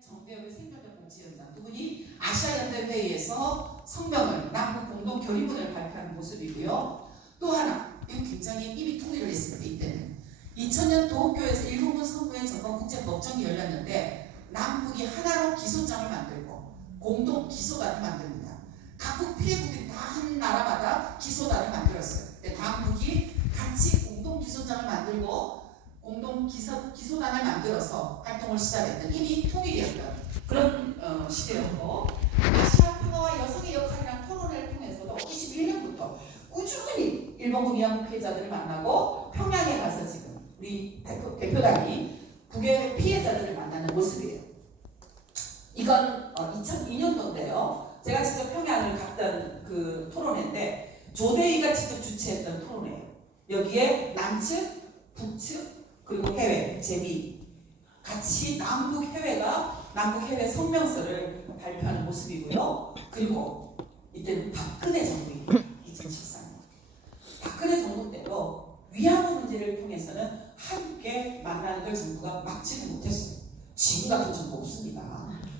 정대협의 생존자복지위원장 두 분이 아시아연대회의에서 성명을 남북 공동 결의문을 발표하는 모습이고요. 또 하나, 이거 굉장히 이미 통일을 했습니다. 이때는 2000년 도쿄에서 일본군 선구의 전범 국제법정이 열렸는데 남북이 하나로 기소장을 만들고 공동 기소단을 만듭니다. 각국 피해국들이 다 한 나라마다 기소단을 만들었어요. 남북이 같이 공동 기소장을 만들고 공동 기소단을 만들어서 활동을 시작했던 이미 통일이었던 그런 시대였고, 아시아 평화와 여성의 역할이라는 토론회를 통해서도 21년부터 꾸준히 일본군 위안부 피해자들을 만나고 평양에 가서 지금 우리 대표단이 북의 피해자들을 만나는 모습이에요. 이건 2002년도인데요. 제가 직접 평양을 갔던 그 토론회인데 조대희가 직접 주최했던 토론회예요. 여기에 남측, 북측, 그리고 해외, 제비 같이 남북 해외 성명서를 발표하는 모습이고요. 그리고 이때는 박근혜 정부입니다. 2014년. 박근혜 정부 때도 위안부 문제를 통해서는 함께 만나는 걸 정부가 막지는 못했어요. 지금 같은 정부 없습니다.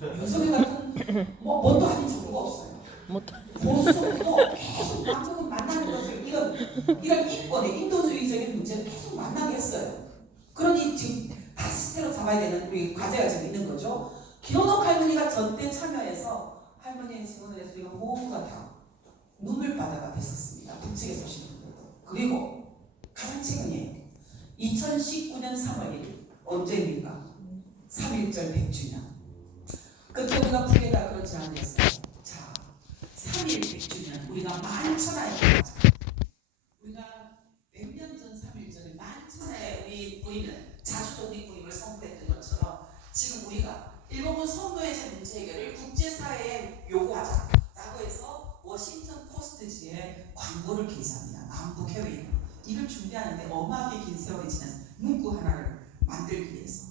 윤석열 같은 뭣도 아닌 정부가 없어요. 보수도 계속 남북은 만나는 것을 이런 인권의 인도주의적인 문제를 계속 만나게 했어요. 그러니 지금 다시 새로 잡아야 되는 우리 과제가 지금 있는 거죠. 김원옥 할머니가 전때 참여해서 할머니의 증언을 해서 우리가 모두가 다 눈물바다가 됐었습니다. 북측에서 오신 분들도. 그리고 가장 최근이에요. 2019년 3월 1일 언제입니까? 3.1절 100주년. 그때 우리가 북에다 그렇지 않았어요. 자, 3.1 100주년 우리가 만천하에 우리가 몇 년 전 3.1절에 만천하에 우리는 자주 독립군임을 선포했던 것처럼 지금 우리가 일본군 선도해제 문제 해결을 국제사회에 요구하자라고 해서 워싱턴 포스트지에 광고를 게시합니다. 남북 해외 이걸 준비하는데 어마하게 긴 세월이 지난 문구 하나를 만들기 위해서.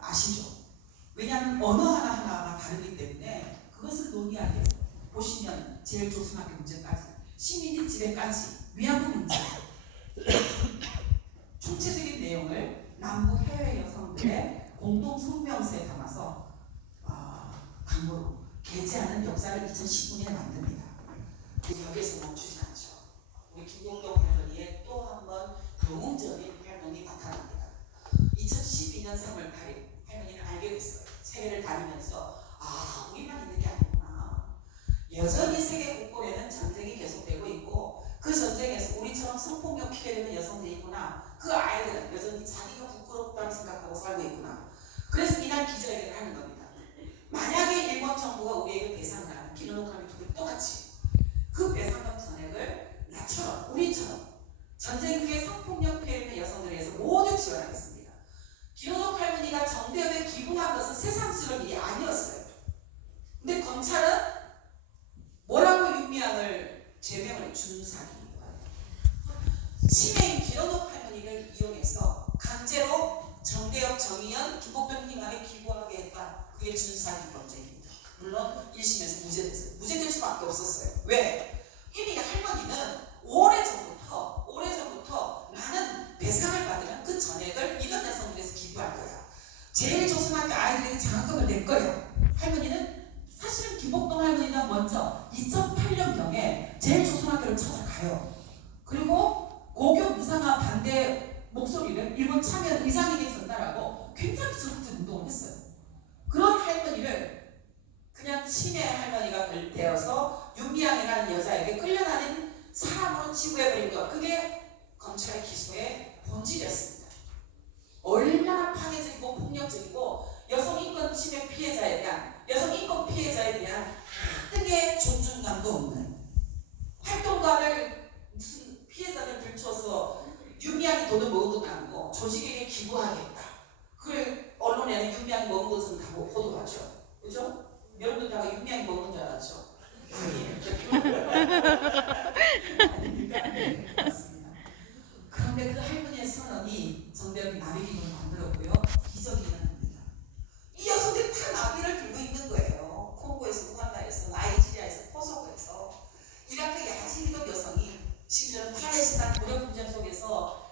아시죠? 왜냐하면 언어 하나하나가 다르기 때문에 그것을 논의하기 위해서 보시면 제일조선학교 문제까지 시민의 지배까지 위안부 문제 총체적인 내용을 남북 해외 여성들의 공동 성명서에 담아서 광고로 게재하는 역사를 2019년에 만듭니다. 여기에서 멈추지 않죠. 우리 김용동 할머니의 또 한 번 영웅적인 활동이 나타납니다. 2012년 3월 8일 할머니는 알게 됐어요. 세계를 다니면서 우리만 있는 게 아니구나. 여전히 세계 곳곳에는 전쟁이 계속되고 있고 그 전쟁에서 우리처럼 성폭력 피해되는 여성들이 있구나. 그 아이들은 여전히 자기가 부끄럽다고 생각하고 살고 있구나. 그래서 이날 기자회견을 하는 겁니다. 만약에 일본 정부가 우리에게 배상을 하면 기노노카미 둘이 똑같이 그 배상금 전액을 나처럼 우리처럼 전쟁 후에 성폭력 피해되는 여성들에 의해서 모두 지원하겠습니다. 김원옥 할머니가 정대협에 기부한 것은 새삼스러운 일이 아니었어요. 근데 검찰은 뭐라고 윤미향을 제명을 준사기. 치매인 김원옥 할머니를 이용해서 강제로 정대협, 정의연, 김복동 희망에 기부하게 했다. 그게 준사기 범죄입니다. 물론 1심에서 무죄됐어요. 무죄될 수밖에 없었어요. 왜? 이미 할머니는 오래전부터 나는 배상을 받으면 그 전액을 이런 여성들에서 기부할 거야. 제일조선학교 아이들에게 장학금을 낼 거야. 할머니는 사실은 김복동 할머니가 먼저 2008년경에 제일조선학교를 찾아가요. 그리고 고교 무상화 반대 목소리를 일본 참여 의장에게 전달하고 굉장히 적극적 운동을 했어요. 그런 할머니를 그냥 치매 할머니가 되어서 윤미향이라는 여자에게 끌려다닌 사람으로 치부해버린 것, 그게 검찰의 기소의 본질이었습니다. 얼마나 파괴적이고 폭력적이고 여성인권 침해 피해자에 대한 여성인권 피해자에 대한 하등의 존중감도 없는 활동가를 무슨 피해자를 들춰서 윤미향이 돈을 먹은 것도 아니고 조직에게 기부하겠다. 그걸 언론에는 윤미향이 먹은 것은 다 보도하죠. 그죠? 여러분들 다 윤미향이 먹는 줄 알았죠? 맞습니다. 그런데 그 할머니의 선언이 정대협이 나비 기금을 만들었고요. 기적이 일어납니다. 이 여성들이 다 나비를 들고 있는 거예요. 콩고에서, 우간다에서, 나이지리아에서, 코소보에서 이라크 야지기독 여성이 심지어는 팔레스타인 무력 분쟁 속에서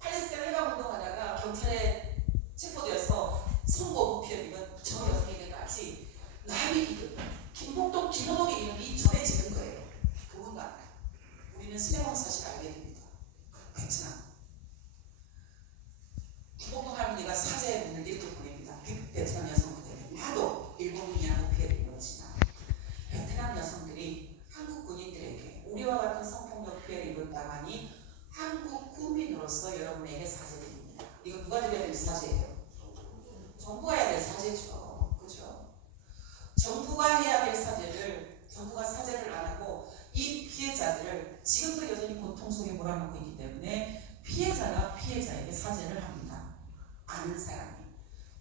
팔레스타인 해방운동하다가 경찰에 체포되어서 선고 무피해 입은 저 여성에게까지 나비 기금, 김복동, 김호동의 이름이 전해지는 거예요. 그분도 알아요. 우리는 슬레몬 사실을 알게 됩니다. 베트남. 김복동 할머니가 사제의 문을 이렇게 보냅니다. 베트남 여성들에게. 나도 일본인이라고 피해를 입었지만 베트남 여성들이 한국 군인들에게 우리와 같은 성폭력 피해를 입었다고 하니 한국 국민으로서 여러분에게 사죄드립니다. 이거 누가 드려야 될 사죄예요? 정부가 해야 될 사죄죠. 그렇죠? 정부가 해야 될 사죄를 정부가 사죄를 안 하고 이 피해자들을 지금도 여전히 고통 속에 몰아넣고 있기 때문에 피해자가 피해자에게 사죄를 합니다. 아는 사람이.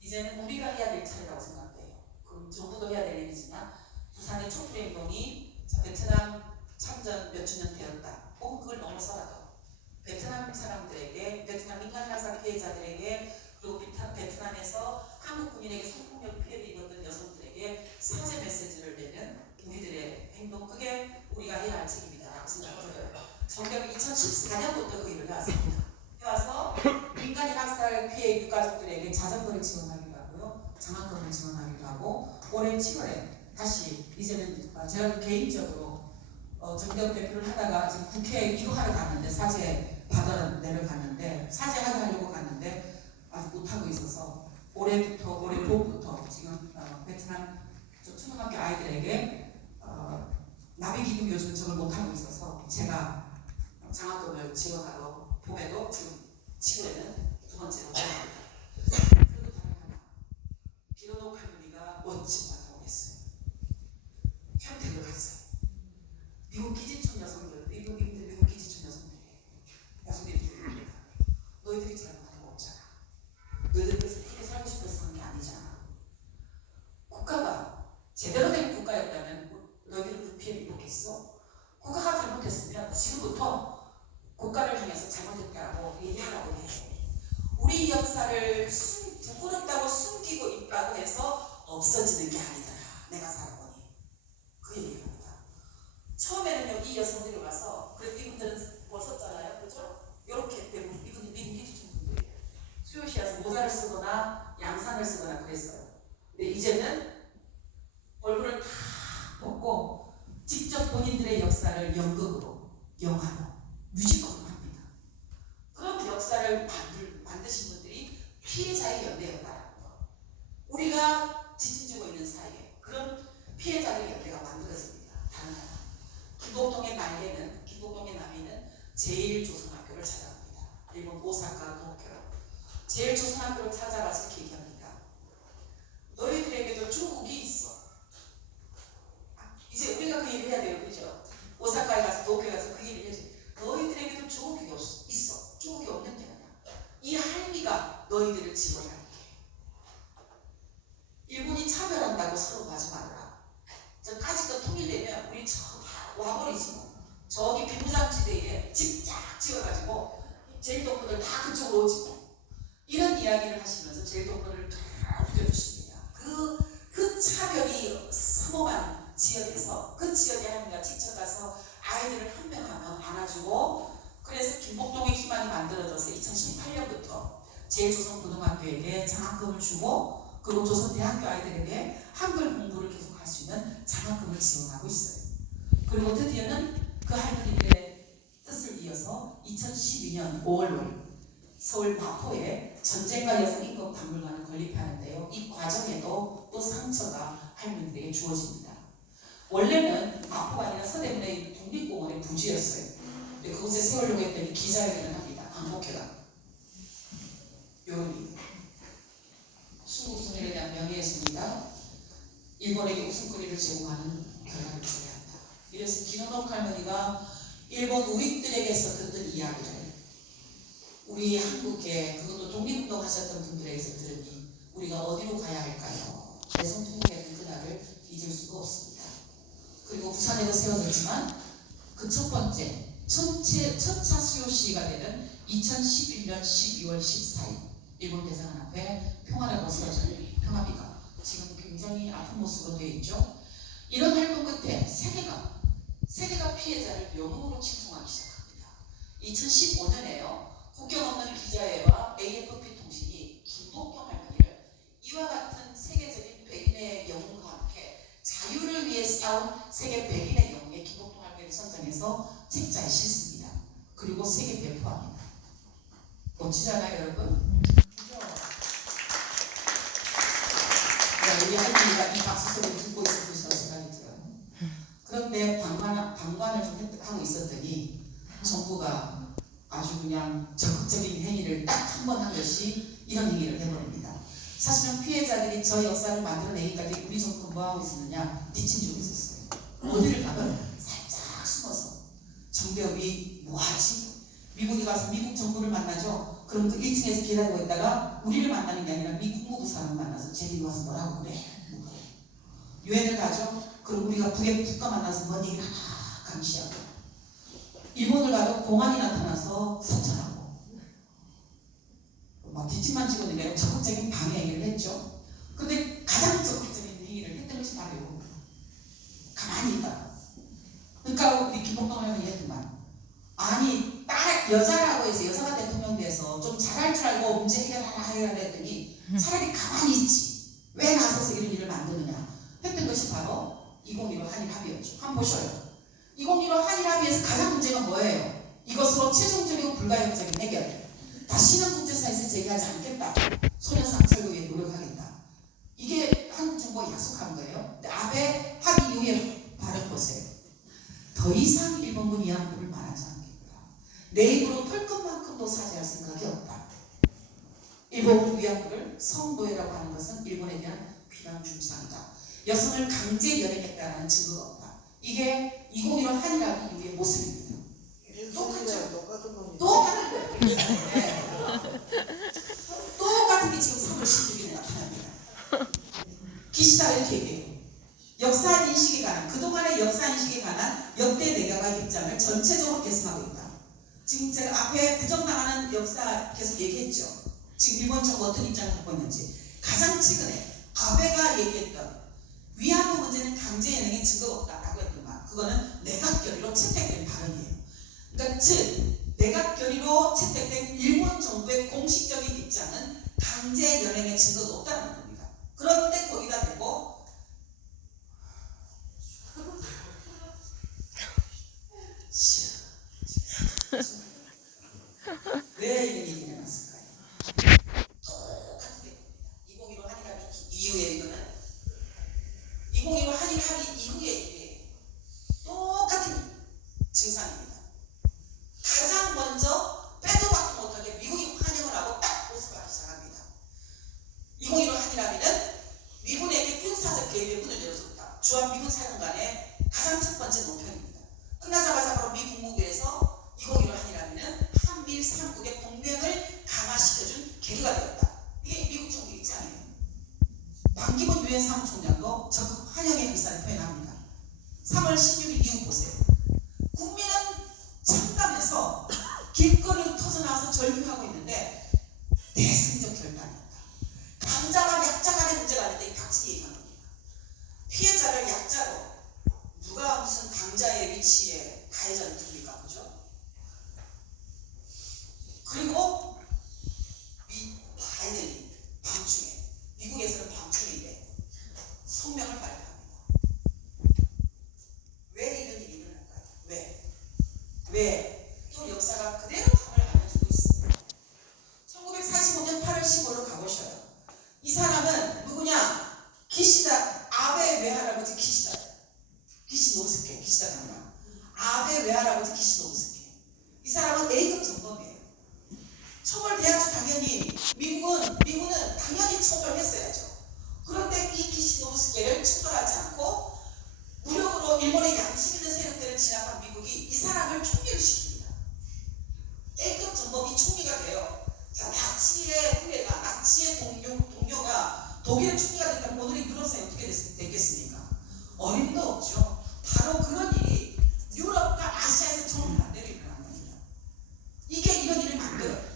이제는 우리가 해야 될 차례라고 생각돼요. 그럼 정부도 해야 될 일이지만 부산의 촛불행동이 베트남 참전 몇 주년 되었다. 혹은 그걸 넘어서라도 베트남 사람들에게, 베트남 민간사상 피해자들에게, 그리고 베트남에서 한국 국민에게 성폭력 피해를 입었던 여성들에게 사죄 메시지를 내는 우리들의 행동, 그게 우리가 해야 할 책임이다라고 생각해요. 정부가 2014년부터 그 일을 해왔습니다. 해와서 민간인 학살 피해 유가족들에게 자전거를 지원하기도 하고요, 장학금을 지원하기도 하고, 올해 7월에 다시 이제는 제가 개인적으로 정대협 대표를 하다가 지금 국회에 이거 하러 갔는데, 사죄 받으러 내려갔는데, 사죄하려고 갔는데 아직 못하고 있어서 올해 봄부터 지금 베트남 초등학교 아이들에게 나비기금 요즘 저걸 못하고 있어서 제가 장학금을 지원하러 봄에도 지금 7월에는 두 번째로 들어갑니다. 그리고 다른 하나, 김호동 할머니가 멋진 활동을 했어요. 평택을 갔어요. 미국 기지촌 여성들, 미국 기지촌 여성들이 너희들이 잘못한 거 없잖아. 너희들이 그렇게 살고 싶어서 한 게 아니잖아. 국가가 제대로 된 국가였다면 너희들이 그 피해를 입었겠어? 국가가 잘못했으면 지금부터 국가를 향해서 잘못했다고 얘기하라고 해. 우리 역사를 부끄럽다고 숨기고 있다고 해서 없어지는 게 아니더라. 내가 살아보니. 그 얘기를 합니다. 처음에는요, 이 여성들이 와서, 그래도 이분들은 벗었잖아요. 그죠? 이렇게 대부분, 이분들 미국 기지촌 분들이에요. 수요시에서 모자를 쓰거나 양산을 쓰거나 그랬어요. 근데 이제는 얼굴을 다 벗고 직접 본인들의 역사를 연극으로, 영화로, 뮤지컬로 합니다. 그런 역사를 만드신 분들이 피해자의 연대였다라는 거. 우리가 지쳐지고 있는 사이에 그런 피해자의 연대가 만들어집니다. 다른 하나. 김복동의 나비는 제일조선학교를 찾아갑니다. 일본 오사카 도쿄. 제일조선학교를 찾아가서 이렇게 얘기합니다. 너희들에게도 조국이 있어. 이제 우리가 그 얘기를 해야 돼요. 그죠? 오사카에 가서 도쿄에 가서 그 얘기를 해야지. 너희들에게도 조국이 있어. 조국이 없는 게 아니야. 이 할미가 너희들을 지원할게. 일본이 차별한다고 서로 가지 말아라. 저까지도 통일되면 우리 다 와버리지 뭐. 저기 비무장지대에 집 쫙 지어가지고 제일동포들 다 그쪽으로 오지 뭐. 이런 이야기를 하시면서 제일동포를 다 웃겨주십니다. 그 차별이 삼엄한 지역에서 그 지역에 할머니가 직접 가서 아이들을 한 명 한 명 안아주고, 그래서 김복동의 기반이 만들어져서 2018년부터 제일조선고등학교에게 장학금을 주고, 그리고 조선대학교 아이들에게 한글 공부를 계속 할 수 있는 장학금을 지원하고 있어요. 그리고 드디어는 그 할머니들의 뜻을 이어서 2012년 5월 서울 마포에 전쟁과 여성 인권 박물관을 건립하는데요. 이 과정에도 또 상처가 할머니들에게 주어집니다. 원래는 마포가 아니라 서대문에 있는 독립공원의 부지였어요. 근데 그곳에 세우려고 했더니 기자회견을 합니다. 강복회가. 요런 순국선열에 대한 명예훼손이다. 일본에게 웃음거리를 제공하는 결과를 초래한다. 이래서 김호동 할머니가 일본 우익들에게서 듣던 이야기를 우리 한국에, 그것도 독립운동 하셨던 분들에게서 들으니 우리가 어디로 가야 할까요? 대성통일의 그날을 잊을 수가 없습니다. 그리고 부산에도 세워졌지만 그 첫 번째, 첫차 수요시가 되는 2011년 12월 14일 일본 대사관 앞에 평화라고 쓰여진 평화비가 지금 굉장히 아픈 모습으로 되어 있죠. 이런 활동 끝에 세계가 피해자를 영웅으로 칭송하기 시작합니다. 2015년에요. 국경 없는 기자회와 AFP 통신이 김복동 할머니를 이와 같은 세계적인 백인의 영웅과 함께 쌓은 세계 100인의 영웅의 김복동 할머니를 선정해서 책자에 싣습니다. 그리고 세계 배포합니다. 멋지잖아요, 여러분? 그죠? 우리 할머니가 이 박수 소리를 듣고 있을 것이라고 생각이 들어요. 그런데 방관을 좀 하고 있었더니 정부가 아주 그냥 적극적인 행위를 딱 한 번 한 것이 이런 행위를 해버립니다. 사실은 피해자들이 저 역사를 만들어내기까지 우리 정부가 뭐하고 있었느냐, 뒷짐지고 있었어요. 어디를 가면 살짝 숨어서 정배업이 뭐하지? 미국에 가서 미국 정부를 만나죠. 그럼 그 1층에서 기다리고 있다가 우리를 만나는 게 아니라 미 국무부 사람 만나서 쟤들이 와서 뭐라고 그래? 유엔을 가죠. 그럼 우리가 북의 국가 만나서 뭔 얘기를 하나 감시하고, 일본을 가도 공안이 나타나서 서천하고, 막 뒷짐만 지고 있는 게 아니라 적극적인 방해 행위를 했죠. 그런데 가장 적극적인 행위를 했던 것이 바로 가만히 있다. 그러니까 우리 김복동 할머니 했더만, 아니 여자라고 해서 여자가 대통령 돼서 좀 잘할 줄 알고 문제 해결하라 했더니 차라리 가만히 있지, 왜 나서서 이런 일을 만드느냐 했던 것이 바로 2015 한일 합의였죠. 한번 보셔요. 2015 한일 합의에서 가장 문제가 뭐예요? 이것으로 최종적이고 불가역적인 해결, 다시는 국제사회에서 제기하지 않겠다, 소녀상 철거 위해 노력하겠다, 이게 한국 정부가 약속한 거예요. 근데 아베 합의 이후에 발언 보세요. 더 이상 일본군 위안부를 말하지 않겠다, 내 입으로 털끝만큼도 사죄할 생각이 없다. 일본 위안부를 성노예라고 하는 것은 일본에 대한 비난 중상이다. 여성을 강제 연행했다는 증거가 없다. 이게 2015 한일 합의 이후의 모습입니다. 똑같죠? 똑같은 거예요. 네. 똑같은 게 지금 3월 16일에 나타납니다. 기시다가 이렇게 얘기해요. 역사 인식에 관한, 그동안의 역사 인식에 관한 역대 내각의 입장을 전체적으로 개선하고 있다. 지금 제가 앞에 부정당하는 역사 계속 얘기했죠. 지금 일본 정부 어떤 입장을 갖고 있는지. 가장 최근에 아베가 얘기했던 위안부 문제는 강제 연행의 증거가 없다라고 했더만, 그거는 내각 결의로 채택된 발언이에요. 그러니까 즉 내각 결의로 채택된 일본 정부의 공식적인 입장은 강제 연행의 증거가 없다는 겁니다. 그런데 거기다 대고 왜 이런 일이 일어났을까요? 똑같은 게 2015 한일 합의 이후에 이거는 2015 한일 합의 이후에 일이에요. 똑같은 증상입니다. 가장 먼저 빼도 박도 못하게 미국이 환영을 하고 딱 보수하기 시작합니다. 2015 한일 합의는 미군에게 군사적 개입의 문을 열어줬다. 주한미군 사령관의 가장 첫 번째 논평입니다. 끝나자마자 바로 미 국무부에서 2015 한일 합의는 한미일 3국의 동맹을 강화시켜준 계기가 되었다. 이게 미국 정부 입장이에요. 반기문 유엔 사무총장도 적극 환영의 의사를 표현합니다. 3월 16일 이후 보세요. 국민은 참담해서 길거리로 터져나와서 절규하고 있는데 대승적 결단이었다. 강자와 약자 간의 문제가 아닌데 이 박치기 얘기하는 겁니다. 피해자를 약자로, 누가 무슨 강자의 위치에 가해자를 둡니까? 그죠? 그리고 바이든이 밤중에, 미국에서는 밤중인데 성명을 발표합니다. 왜 이런 일이 일어날까요? 왜? 또 역사가 그대로 답을 알려주고 있습니다. 1945년 8월 15일로 가보셔요. 이 사람은 누구냐? 기시다, 아베 외할아버지 기시다. 기시노스케, 기시다 장관. 아베 외할아버지 기시노스케. 이 사람은 A급 정범이에요. 처벌돼야죠, 당연히. 미국은 당연히 처벌했어야죠. 그런데 이 기시노스케를 처벌하지 않고 무력으로 일본의 양심 있는 세력들을 진압한 미국이 이 사람을 총리를 시킵니다. A급 정범이 총리가 돼요. 자, 나치의 후예가, 나치의 동료가 독일의 총리가 됐다면 오늘의 유럽 사회 어떻게 됐겠습니까? 어림도 없죠. 바로 그런 일이 유럽과 아시아에서 정반대로 일어난 겁니다. 이게 이런 일을 만들어요.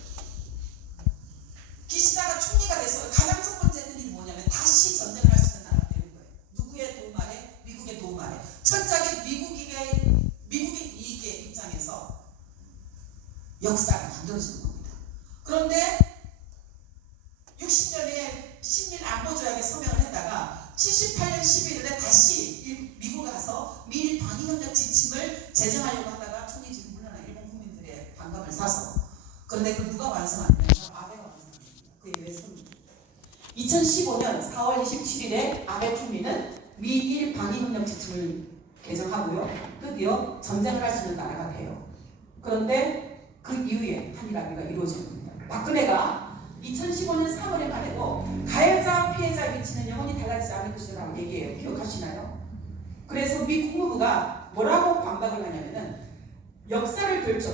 기시다가 총리가 돼서 가장 첫 번째 했던 일이 뭐냐면 다시 전쟁을 할 수 있는 나라가 되는 거예요. 누구의 도움 아래? 미국의 도움 아래. 철저하게 미국의 이익의 입장에서 역사가 만들어지는 겁니다. 그런데 60년에 신밀 안보조약에 서명을 했다가 78년 11월에 다시 미국에 가서 그래서 미일 방위협력 지침을 제정하려고 하다가 총리 지금 물러나 일본 국민들의 반감을 사서. 그런데 그걸 누가 완성하냐면 아베가 완성합니다. 그게 왜 성립입니다. 2015년 4월 27일에 아베 총리는 미일 방위협력 지침을 개정하고요. 드디어 전쟁을 할 수 있는 나라가 돼요. 그런데 그 이후에 한일합의가 이루어집니다. 박근혜가 2015년 3월에만 해도 가해자 피해자 위치는 영원히 달라지지 않을 것이라고 얘기해요. 기억하시나요? 그래서 미 국무부가 뭐라고 반박을 하냐면은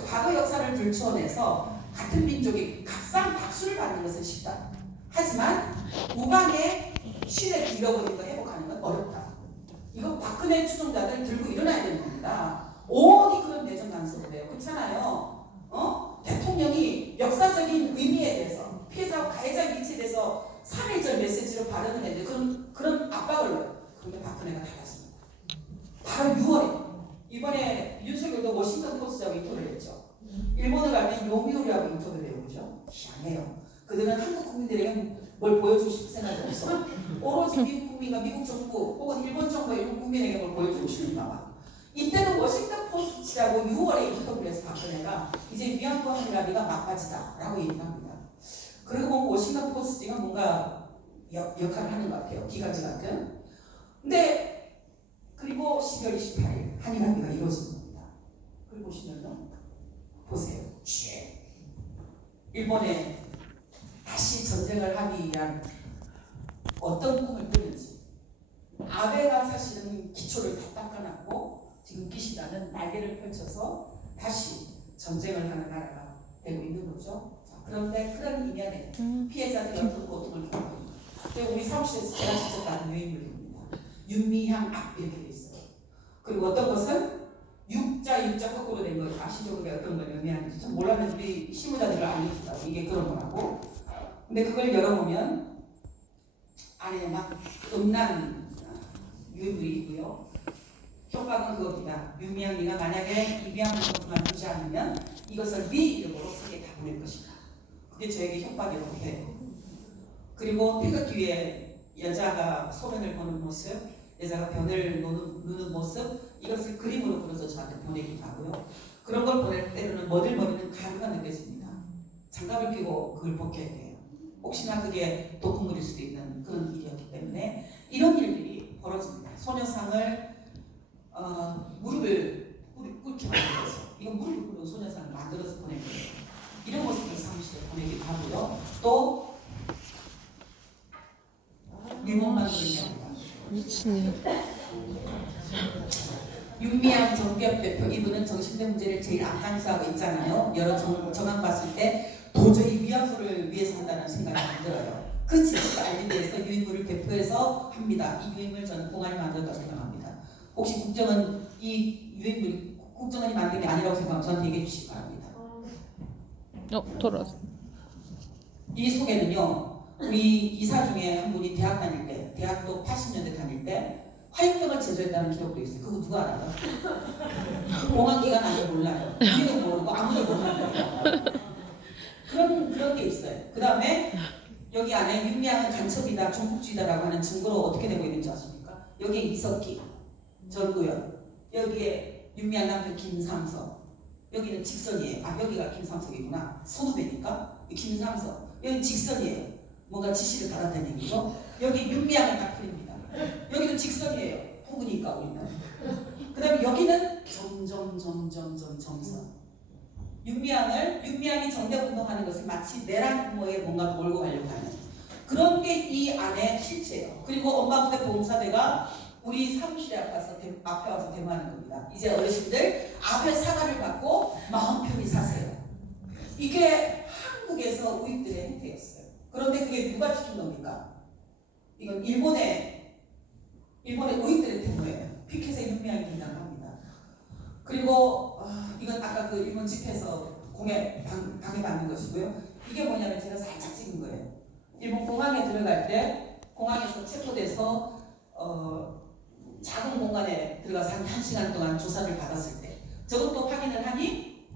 과거 역사를 들춰내서 같은 민족이 값싼 박수를 받는 것은 쉽다. 하지만 우방의 신의 잃어버린 거 회복하는 건 어렵다. 이거 박근혜 추종자들 들고 일어나야 되는 겁니다. 어디 그런 내정 간섭을 해요. 그렇잖아요. 대통령이 역사적인 의미에 대해서 피해자와 가해자 위치에 대해서 3.1절 메시지로 발언을 했는데 그런 압박을 넣어요. 그런데 박근혜가 달라집니다. 바로 6월에 이번에 윤석열도 워싱턴 포스트하고 인터뷰를 했죠. 일본을 갈 때 요미우리하고 인터뷰를 해요. 그죠? 희한해요. 그들은 한국 국민들에게 뭘 보여주고 싶은 생각이 없어. 오로지 미국 국민과 미국 정부 혹은 일본 정부가 일본 국민에게 뭘 보여주고 싶은가 봐. 이때는 워싱턴 포스트하고 6월에 인터뷰를 해서 박근혜가 이제 위안부 한일합의가 막바지다 라고 얘기합니다. 그리고 보면 워싱턴 포스트가 뭔가 역할을 하는 것 같아요. 기관지 같은. 근데 그리고 12월 28일 한일합의가 이루어진 겁니다. 그리고 보시면요. 보세요. 일본에 다시 전쟁을 하기 위한 어떤 꿈을 꾸는지. 아베가 사실은 기초를 다 닦아놨고 지금 기시다는 날개를 펼쳐서 다시 전쟁을 하는 나라가 되고 있는 거죠. 자, 그런데 그런 이면에 피해자들이 어떤 고통을 겪습니다. 우리 사무실에서 제가 직접 받은 유인물입니다. 윤미향 앞 이렇게 돼 있어요. 그리고 어떤 것은 육자 거꾸로 된 거 아시죠? 그게 어떤 걸 의미하는지 참 몰랐는데 우리 실무자들을 알려준다고 이게 그런 거라고. 근데 그걸 열어보면 안에 막 음란 유인물이 있고요. 효과는 그겁니다. 윤미향이가 만약에 이 위안부를 그만두지 않으면 이것을 미 이름으로 세계에 다 보낼 것이다. 그게 저에게 협박이라고 해요. 그리고 태극기 위에 여자가 소변을 보는 모습, 여자가 변을 누는 모습, 이것을 그림으로 그려서 저한테 보내기도 하고요. 그런 걸 보낼 때로는 머들머리는 가루가 느껴집니다. 장갑을 끼고 그걸 벗겨야 돼요. 혹시나 그게 독극물일 수도 있는 그런 일이었기 때문에 이런 일들이 벌어집니다. 소녀상을 무릎을 꿇게 만들어서 이건 무릎을 꿇은 소녀상을 만들어서 보낸 거예요. 이런 모습을 사무실에 보내기도 하고요. 또 일본만 그러냐 미치네. 윤미향 정기업 대표 이분은 정신대 문제를 제일 앞장서하고 있잖아요. 여러 정황 봤을 때 도저히 위안부를 위해서 한다는 생각이 안 들어요. 그 지식을 알기 위해서 유인물을 대표해서 합니다. 이 유인물 저는 공안이 만들었다고 생각합니다. 혹시 국정은 이 유인물이 국정원이 만든 게 아니라고 생각하면 저한테 얘기해 주시기 바랍니다. 돌아왔어. 이 속에는요. 우리 이사 중에 한 분이 대학 다닐 때, 대학도 80년대 다닐 때 화염병을 제조했다는 기록도 있어요. 그거 누가 알아요? 공안기관 아니면 몰라요. 우리도 모르고 아무도 모르는 거예요. 그런 게 있어요. 그 다음에 여기 안에 윤미향은 간첩이다, 종북주의다라고 하는 증거로 어떻게 되고 있는지 아십니까? 여기에 이석기, 전구현, 여기에 윤미향 남편 김상석, 여기는 직선이에요. 여기가 김상석이구나. 선후배니까 김상석, 여기 직선이에요. 뭔가 지시를 받았다는 얘기죠. 여기 윤미향은 딱 그립니다. 여기도 직선이에요. 부부니까 우리는. 그 다음에 여기는 점선. 윤미향이 정대운동하는 것을 마치 내란 부모에 뭔가 몰고 가려고 하는 그런 게 이 안에 실체예요. 그리고 엄마 부대 봉사대가 우리 사무실에 앞에 와서 데모하는 겁니다. 이제 어르신들 앞에 사과를 받고 마음 편히 사세요. 이게 한국에서 우익들의 행태였어요. 그런데 그게 누가 시킨 겁니까? 이건 일본의 우익들의 데모예요. 피켓에 윤미향이 등장합니다. 그리고 이건 아까 그 일본 집회에서 방해받는 것이고요. 이게 뭐냐면 제가 살짝 찍은 거예요. 일본 공항에 들어갈 때 공항에서 체포돼서 작은 공간에 들어가서 한 1시간 동안 조사를 받았을 때 저것도 확인을 하니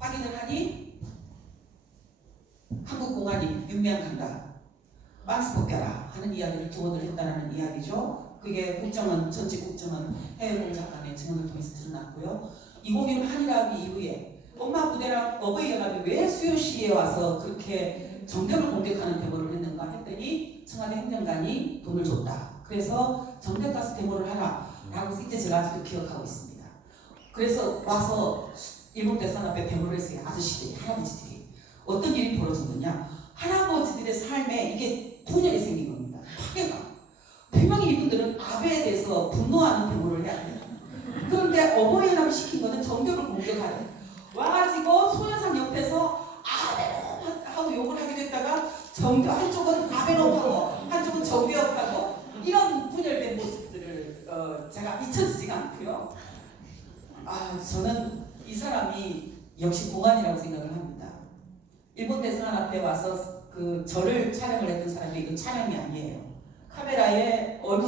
한국 공안이 윤미향 간다. 반스 벗겨라 하는 이야기를 두 번을 했다는 이야기죠. 그게 국정원, 전직 국정원 해외공작관의 증언을 통해서 드러났고요. 2015 한일합의 이후에 엄마 부대랑 어버이연합이 왜 수요시에 와서 그렇게 정경을 공격하는 데모를 했는가 했더니 청와대 행정관이 돈을 줬다. 그래서 정경 가서 데모를 하라 라고 이때 제가 아직도 기억하고 있습니다. 그래서 와서 일본 대사관 앞에 데모를 했어요. 아저씨들이, 할아버지들이. 어떤 일이 벌어졌느냐, 할아버지들의 삶에 이게 분열이 생긴 겁니다. 파괴가. 분명히 이분들은 아베에 대해서 분노하는 데모를 해야 돼요. 그런데 어버이연합이 시킨 거는 정경을 공격하래. 와가지고 소녀상 옆에서 아베로 하고 욕을 하게 됐다가 정경, 한쪽은 아베로 하고 한쪽은 정비업 하고 이런 분열된 모습들을 제가 잊혀지지가 않고요. 저는 이 사람이 역시 공안이라고 생각을 합니다. 일본 대사관 앞에 와서 그 저를 촬영을 했던 사람이 이건 촬영이 아니에요. 카메라에 어느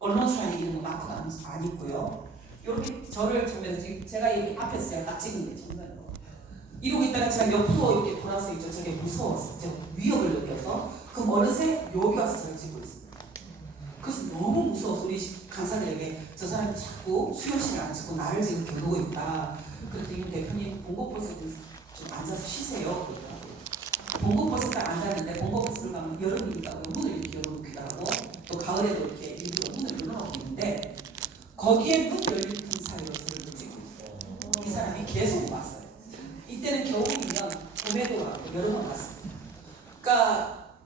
언론사에 이런 거 마크가 안 있고요. 이렇게 저를 보면서 지금 제가 이 앞에서 제가 딱 찍은 게 정말 이러고 있다가 제가 옆으로 이렇게 돌아서 있죠. 저게 무서웠어요. 제가 위협을 느껴서 그럼 어느새 여기 와서 저를 찍고 있습니다. 그래서 너무 무서워서 우리 간사들에게 저 사람이 자꾸 수요실을 안 찍고 나를 지금 겨누고 있다. 그랬더니 대표님 봉고버스에 좀 앉아서 쉬세요. 그러더라고요. 봉고버스에 앉았는데 봉고버스를 가면 여름이니까 문을 이렇게 열어놓기도 하고 또 가을에도 이렇게 일부러 문을 열어놓고 있는데 거기에 문 열린 틈 사이로 저를 찍고 있어요. 이 사람이 계속 왔어요. 이때는 겨울이면 봄에도 왔고 여름에 왔어요. 그러니까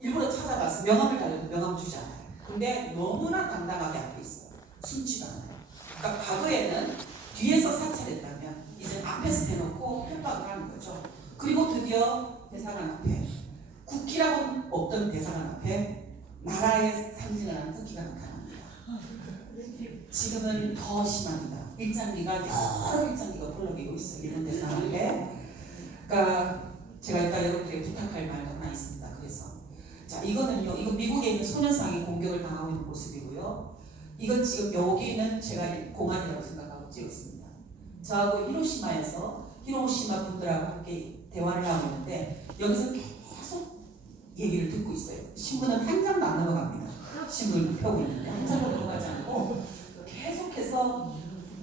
일부러 찾아가서 명함을 달려도 명함 주지 않아요. 근데 너무나 당당하게 앞에 있어요. 숨지도 않아요. 그러니까 과거에는 뒤에서 사찰했다면 이제 앞에서 대놓고 협박을 하는 거죠. 그리고 드디어 대사관 앞에 국기라고는 없던 대사관 앞에 나라의 상징을 하는 국기가 나타납니다. 지금은 더 심합니다. 일장기가 여러 일장기가 불러기고 있어요. 일본 대사관 앞에. 그러니까 제가 이따 여러분들에게 부탁할 말도 하나 있습니다. 그래서 자, 이거는요, 이거 미국에 있는 소년상이 공격을 당하고 있는 모습이고요. 이건 지금 여기는 제가 공안이라고 생각하고 찍었습니다. 저하고 히로시마 분들하고 함께 대화를 하고 있는데 여기서 계속 얘기를 듣고 있어요. 신문은 한 장도 안 넘어갑니다. 신문을 펴고 있는데 한 장도 넘어가지 않고 계속해서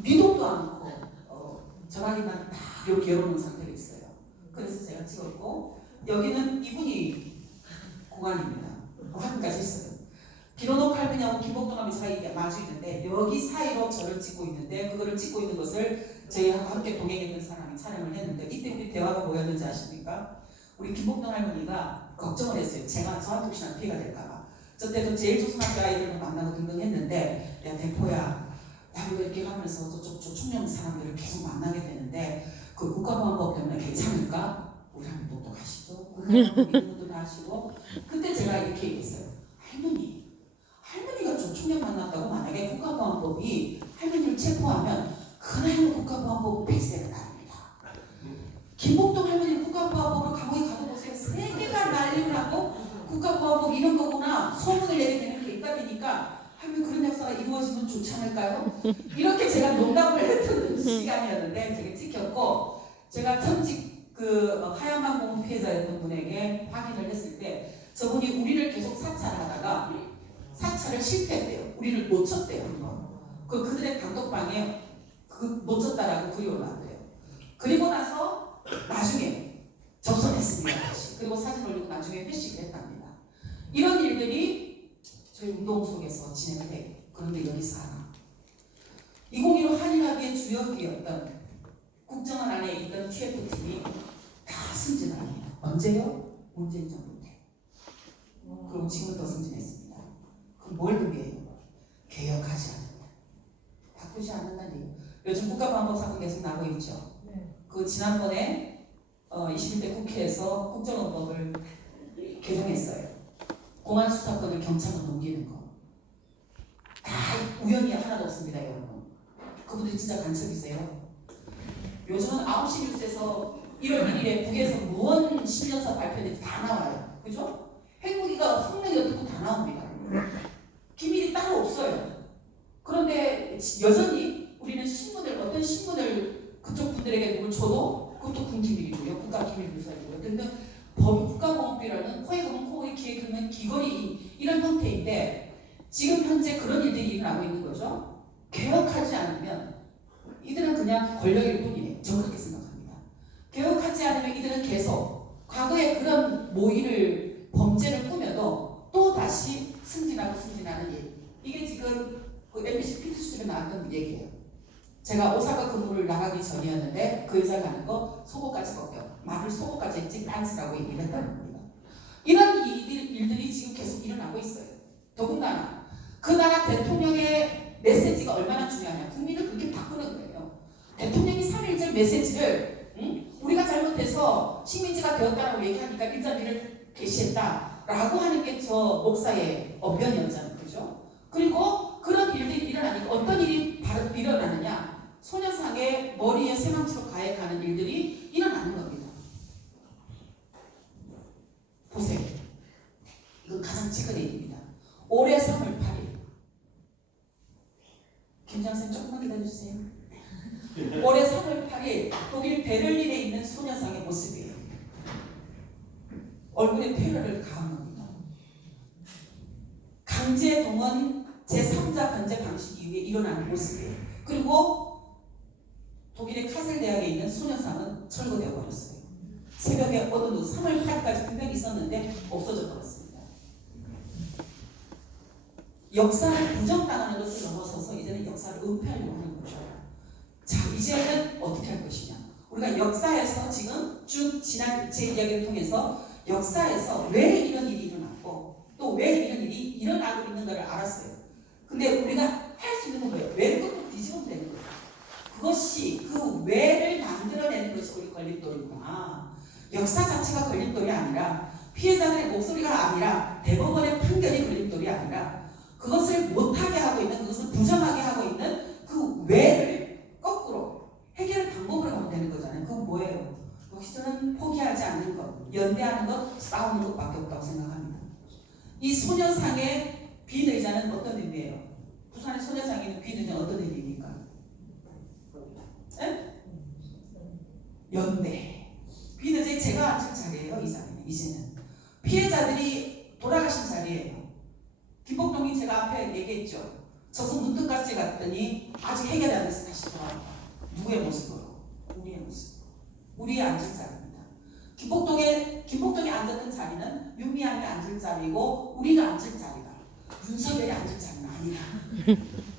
미동도 않고 전화기만 다 이렇게 열어놓은 상태로 있어요. 그래서 제가 찍었고 여기는 이분이 공안입니다. 확인까지 했어요. 비로노 칼빈하고 김복동함이 사이에 마주 있는데 여기 사이로 저를 찍고 있는데 그거를 찍고 있는 것을 저희하고 함께 동행했던 사람이 촬영을 했는데 이때 우리 대화가 뭐였는지 아십니까? 우리 김복동 할머니가 걱정을 했어요. 제가 저한테 혹시나 피해가 될까봐. 저 때도 제일 조선학교 아이들도 만나고 등등 했는데 야 대포야 우리가 이렇게 하면서 저쪽 총명 사람들을 계속 만나게 되는데 그 국가보안법 때문에 괜찮을까? 우리 한번 똑똑하시죠? 국가보안법도 하시고 그때 제가 이렇게 얘기했어요. 할머니가 저 총명 만났다고 만약에 국가보안법이 할머니를 체포하면 그날로 국가보안법은 폐지되는 날입니다. 김복동 할머니는 국가보안법을 감옥에 가둬보세요. 세계가 난리를 하고 국가보안법 이런 거구나 소문을 내게 되는 게 있다 보니까 할머니 그런 역사가 이루어지면 좋지 않을까요? 이렇게 제가 농담을 했던 시간이었는데 되게 찍혔고 제가 전직 하얀방공 피해자였던 분에게 확인을 했을 때 저분이 우리를 계속 사찰하다가 사찰을 실패했대요. 우리를 놓쳤대요. 한번. 그들의 단톡방에 놓쳤다라고 글이 올라왔대요. 그리고 나서 나중에 접선했습니다. 다시. 그리고 사진 올리고 나중에 회식을 했답니다. 이런 일들이 저희 운동 속에서 진행돼요. 그런데 여기서 하나 2015 한일합의의 주역이었던 국정원 안에 있던 TF팀이 다 승진을 합니다. 언제요? 문재인 정부 때. 그럼 지금도 승진했습니다. 그럼 뭘 의미해요? 개혁하지 않는다. 바꾸지 않는다는 얘기예요. 요즘 국가보안법 사건 계속 나고 있죠. 그 지난번에 21대 국회에서 국정원법을 개정했어요. 공안수사권을 경찰로 넘기는 거. 다 우연이 하나도 없습니다, 여러분. 그분들이 진짜 간첩이세요. 요즘은 9시 뉴스에서 1월 1일에 북에서 무언 신년사 발표했는지 다 나와요. 그죠? 핵무기가 성능이 어떻고 다 나옵니다. 기밀이 따로 없어요. 그런데 여전히 우리는 어떤 신문을 그쪽 분들에게 누굴 줘도 그것도 군기밀이고요. 국가기밀유서이고요. 근데 국가보안법이라는 코에 가면 코에, 귀에 가면 귀걸이 이런 형태인데 지금 현재 그런 일들이 일어나고 있는 거죠. 개혁하지 않으면 이들은 그냥 권력일 뿐이에요. 저는 그렇게 생각합니다. 개혁하지 않으면 이들은 계속 과거에 그런 모의를 범죄를 꾸며도 또 다시 승진하는 일. 이게 지금 그 MBC 피드수첩에 나왔던 얘기예요. 제가 오사카 근무를 나가기 전이었는데 그 여자가 하는 거 속옷까지 벗겨. 말을 속옷까지 했지 댄스라고 얘기를 했다는 겁니다. 이런 일들이 지금 계속 일어나고 있어요. 더군다나 그 나라 대통령의 메시지가 얼마나 중요하냐. 국민을 그렇게 바꾸는 거예요. 대통령이 3.1절 메시지를 우리가 잘못해서 식민지가 되었다라고 얘기하니까 일자리를 개시했다라고 하는 게 저 목사의 언변이었잖아요. 그죠? 그리고 그런 일들이 일어나니까 어떤 일이 바로 일어나느냐. 소녀상의 머리에 쇠망치로 가해가는 일들이 일어나는 겁니다. 보세요. 이건 가장 최근의 일입니다. 올해 3월 8일. 김장쌤 조금만 기다려주세요. 올해 3월 8일 독일 베를린에 있는 소녀상의 모습이에요. 얼굴에 테러를 가한 겁니다. 강제 동원 제3자 변제 방식 이후에 일어나는 모습이에요. 그리고 독일의 카셀 대학에 있는 소녀상은 철거되어 버렸어요. 새벽에 어느 날 3월 8일까지 분명히 있었는데 없어져 버렸습니다. 역사를 부정당하는 것을 넘어서서 이제는 역사를 은폐하려고 하는 거죠. 자, 이제는 어떻게 할 것이냐. 우리가 역사에서 지금 쭉 지난 제 이야기를 통해서 역사에서 왜 이런 일이 일어났고 또 왜 이런 일이 일어나고 있는 걸 알았어요. 근데 우리가 할 수 있는 건 뭐예요? 왜를 꼭 뒤집으면 되는 거예요. 그것이 그 왜를 만들어내는 것이 우리 걸림돌이구나. 역사 자체가 걸림돌이 아니라 피해자들의 목소리가 아니라 대법원의 판결이 걸림돌이 아니라 그것을 못하게 하고 있는 그것을 부정하게 하고 있는 그 왜를 거꾸로 해결 방법으로 가면 되는 거잖아요. 그건 뭐예요? 역시 저는 포기하지 않는 것, 연대하는 것, 싸우는 것밖에 없다고 생각합니다. 이 소녀상의 빈 의자는 어떤 의미예요? 부산의 소녀상에 있는 빈 의자는 어떤 의미입니까? 에? 연대. 빈 의자 제가 앉은 자리예요. 이 자리는 이제는 피해자들이 돌아가신 자리예요. 김복동이 제가 앞에 얘기했죠. 저서 문득같이 갔더니 아직 해결이 안 돼서 다시 돌아왔다. 누구의 모습으로? 우리의 모습으로. 우리의 앉을 자리입니다. 김복동이 앉았던 자리는 유미양이 앉을 자리고 우리가 앉을 자리다. 윤석열이 앉을 자리는 아니다.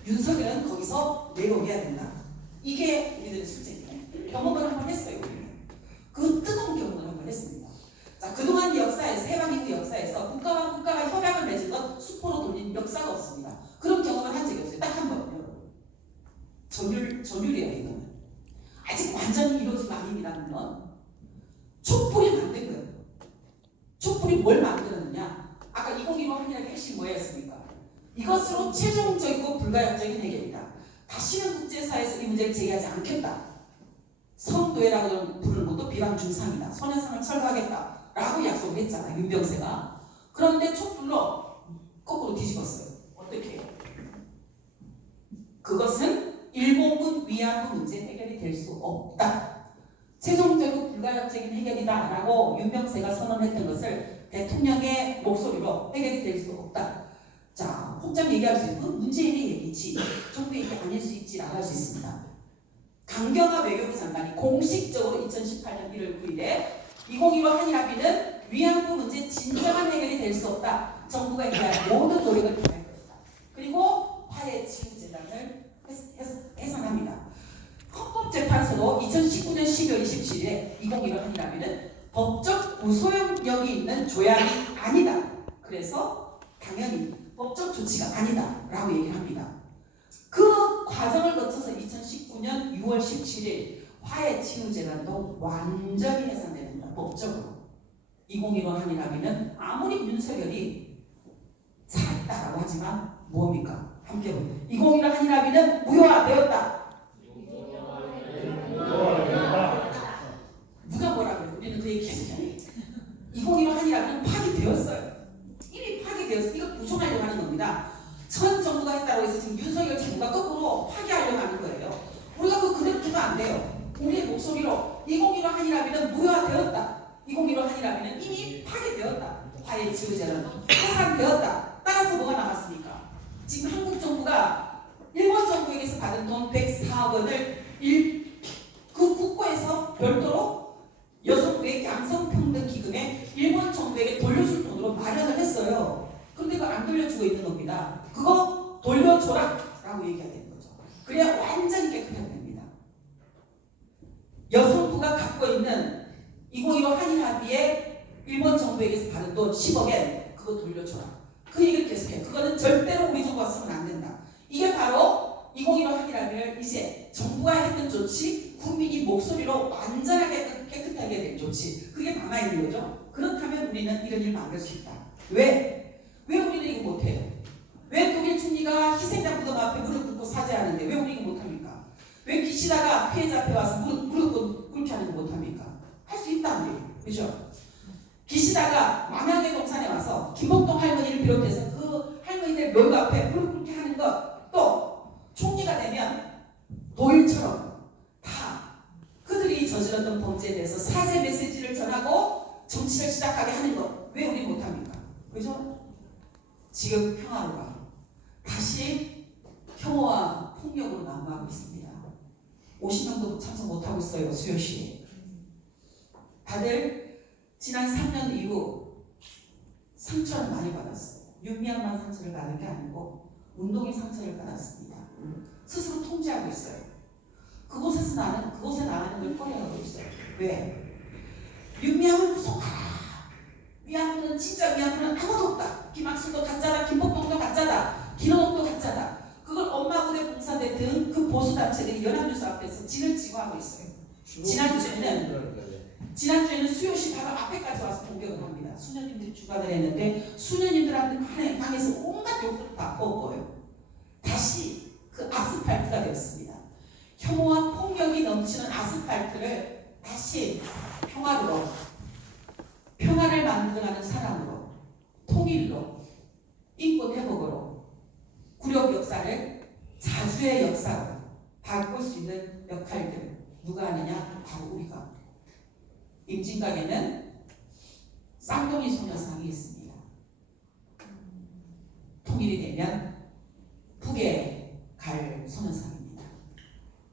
윤석열은 거기서 내려오게 된다. 이게 우리들의 술제입니다. 경험을 한번 했어요. 우리는. 그 뜨거운 경험을 한번 했습니다. 자, 그동안 역사에서 해방 이후 역사에서 국가와 국가가 협약을 맺은 것 수포로 돌린 역사가 없습니다. 그런 경험을 한 적이 없어요. 딱 한 번요. 전율이에요. 이거는. 아직 완전히 이루어진 거 아닙니다. 물론. 촛불이 만든 거예요. 촛불이 뭘 만들었느냐. 아까 2015 한일의 핵심 뭐였습니까? 이것으로 최종적이고 불가역적인 해결이다. 다시는 국제사회에서 이 문제를 제기하지 않겠다. 성노예라고 부르는 것도 비방 중상이다. 소녀상을 철거하겠다. 라고 약속을 했잖아요. 윤병세가. 그런데 촛불로 거꾸로 뒤집었어요. 어떻게 해요? 그것은 일본군 위안부 문제 해결이 될 수 없다. 최종적이고 불가역적인 해결이다. 라고 윤병세가 선언했던 것을 대통령의 목소리로 해결이 될 수 없다. 자, 혹장 얘기할 수 있는 건 문재인의 얘기지. 정부의 얘기 아닐 수 있지라고 할 수 있습니다. 강경화 외교부 장관이 공식적으로 2018년 1월 9일에 2015 한일합의는 위안부 문제 진정한 해결이 될 수 없다. 정부가 해야 모든 노력을 다할 것이다. 그리고 화해 지원재단을 해산합니다. 헌법재판소도 2019년 12월 27일에 2015 한일합의는 법적 우소용력이 있는 조약이 아니다. 그래서 당연히 법적 조치가 아니다. 라고 얘기를 합니다. 그 과정을 거쳐서 2019년 6월 17일 화해치유재단도 완전히 해산됩니다. 법적으로. 2015 한일합의는 아무리 윤석열이 살아있다라고 하지만 뭡니까? 함께 보세요. 2015 한일합의는 무효화되었다. 누가 뭐라 그래요? 우리는 그 얘기 계속 해요. 2015 한일합의는 파기되었어요. 이미 파기되었어요. 이거 부정하려고 하는 겁니다. 전 정부가 했다고 해서 지금 윤석열 정부가 거꾸로 파기하려고 하는 거예요. 우리가 그대로 두면 안 돼요. 우리의 목소리로 2015 한일합의는 무효화되었다. 2015 한일합의는 이미 파기되었다. 화해 지우제는 해산되었다. 따라서 뭐가 남았습니까? 지금 한국 정부가 일본 정부에게서 받은 돈 104억 원을 그 국고에서 별도로 여성부의 양성평등 기금에 일본 정부에게 돌려줄 돈으로 마련을 했어요. 그런데 그거 안 돌려주고 있는 겁니다. 그거 돌려줘라 라고 얘기해야 되는 거죠. 그래야 완전히 깨끗하게 됩니다. 여성부가 갖고 있는 2015 한일 합의에 일본 정부에게서 받은 돈 10억엔 그거 돌려줘라. 그 얘기를 계속해요. 그거는 절대로 우리 정부가 쓰면 안 된다. 이게 바로 2015 한일 합의를 이제 정부가 했던 조치, 국민이 목소리로 완전하게 깨끗하게 된 조치, 그게 남아있는 거죠. 그렇다면 우리는 이런 일을 만들 수 있다. 왜 우리는 이거 못해요? 왜 독일 총리가 희생자 무덤 앞에 무릎 꿇고 사죄하는데 왜 우리 이거 못합니까? 왜 기시다가 피해자 앞에 와서 무릎 꿇게 하는 거 못합니까? 할 수 있다 우리. 그죠? 기시다가 망향의 동산에 와서 김복동 할머니를 비롯해서 그 할머니들 묘 앞에 무릎 꿇게 하는 것, 또 총리가 되면 노일처럼 다 그들이 저질렀던 범죄에 대해서 사죄 메시지를 전하고 정치를 시작하게 하는 것, 왜 우리 못합니까? 그죠? 지금 평화로가 다시 혐오와 폭력으로 난무하고 있습니다. 50명도 참석 못하고 있어요. 수요시에. 다들 지난 3년 이후 상처를 많이 받았어요. 윤미향만 상처를 받은 게 아니고 운동의 상처를 받았습니다. 스스로 통제하고 있어요. 그곳에 나가는 걸 꺼려하고 있어요. 왜? 윤미향을 구속하라. 미얀마는 진짜 미얀마는 아무도 없다. 김학수도 가짜다. 김복동도 가짜다. 김원옥도 가짜다. 그걸 엄마 부대 봉사대 등 그 보수단체들이 연합뉴스 앞에서 진을 치고하고 있어요. 지난주에는 수요시 바로 앞에까지 와서 공격을 합니다. 수녀님들이 주관을 했는데 수녀님들한테 당해서 온갖 욕설을 다 퍼부어요. 다시 그 아스팔트가 되었습니다. 혐오와 폭력이 넘치는 아스팔트를 다시 평화를 만들어가는 사람으로, 통일로, 인권 회복으로, 굴욕 역사를 자주의 역사로 바꿀 수 있는 역할들 누가 하느냐? 바로 우리가. 임진각에는 쌍둥이 소녀상이 있습니다. 통일이 되면 북에 갈 소녀상입니다.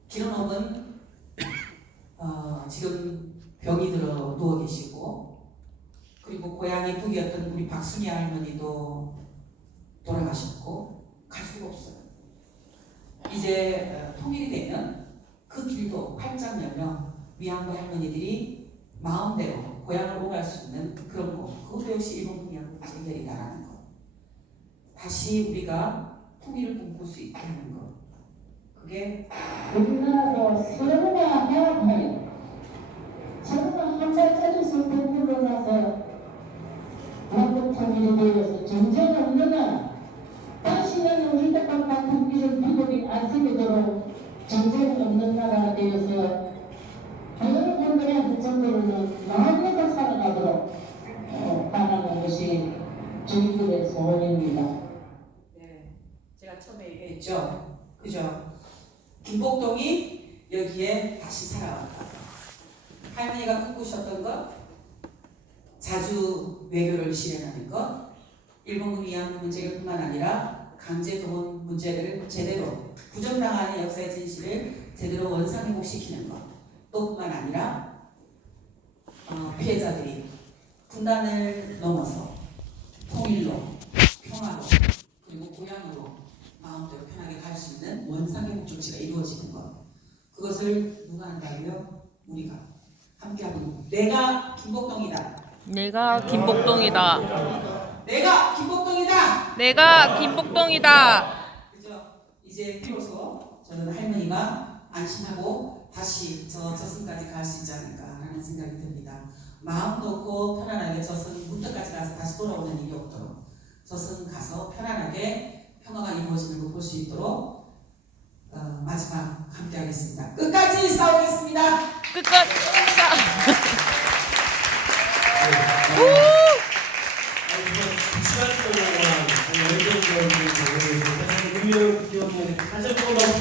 기런업은 지금 병이 들어 누워 계시고, 그리고 고향이 북이었던 우리 박순희 할머니도 돌아가셨고 갈 수가 없어요. 이제 통일이 되면 그 길도 활짝 열려 위안부 할머니들이 마음대로 고향을 오갈 수 있는 그런 거, 그것도 역시 일본 분야의 해결이다라는 것. 다시 우리가 통일을 꿈꿀 수 있게 하는 것. 그게 우리나라도 서로가 배합하여 서로가 한 발자국씩 베풀어 나서 한국 통일이 되어서 전쟁 없는 나라, 다시는 우리들과 같은 이런 비극이 안 생기도록 전쟁 없는 나라가 되어서 여러분들의 그 정도로는 마음껏 살아가도록 바라는 것이 저희들의 소원입니다. 네, 제가 처음에 얘기했죠. 그죠? 김복동이 여기에 다시 살아왔다. 할머니가 꿈꾸셨던 것, 자주 외교를 실현하는 것, 일본군 위안부 문제를 뿐만 아니라 강제동원 문제를 제대로 부정당하는 역사의 진실을 제대로 원상회복시키는 것, 또 뿐만 아니라 피해자들이 분단을 넘어서 통일로, 평화로, 그리고 고향으로 마음대로 편하게 갈 수 있는 원상회복 조치가 이루어지는 것, 그것을 누가 한다고요? 우리가 함께하는. 내가 김복동이다. 내가 김복동이다. 내가 김복동이다. 내가 김복동이다. 그죠? 이제 비로소 저는 할머니가 안심하고 다시 저승까지 갈 수 있지 않을까라는 생각이 듭니다. 마음 놓고 편안하게 저승 문득까지 가서 다시 돌아오는 일이 없도록, 저승 가서 편안하게 평화가 이루어지는 걸 볼 수 있도록 마지막 함께하겠습니다. 끝까지 싸우겠습니다. 끝까지. 가장 기억나는 가장 고마운